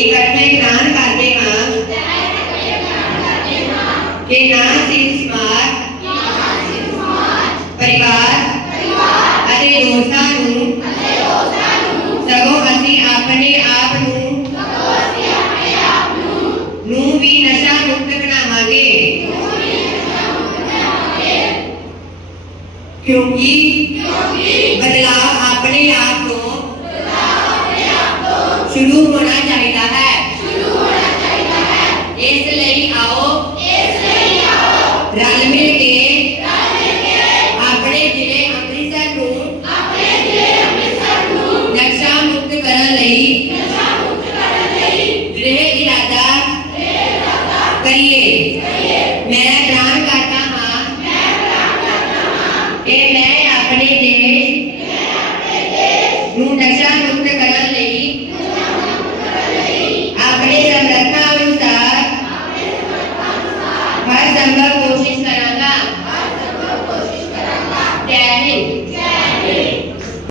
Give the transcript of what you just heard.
इकट्ठे प्रण करते हाँ कि ना सिर्फ समाज परिवार अते दोस्तां नूं सगों असीं अपने आप नूं भी नशा मुक्त बनावांगे क्योंकि बदलाव अपने आप तो शुरू होना चाहिए है। इसलिए आओ रल मिल के अपने जिले अमृतसर नशा मुक्त करने लई दृढ़ इरादा करिए। मैं प्रण करता हाँ कि मैं अपने देश नूं नशा मुक्त करने लई अपने समर्था अनुसार हर संभव कोशिश करांगा।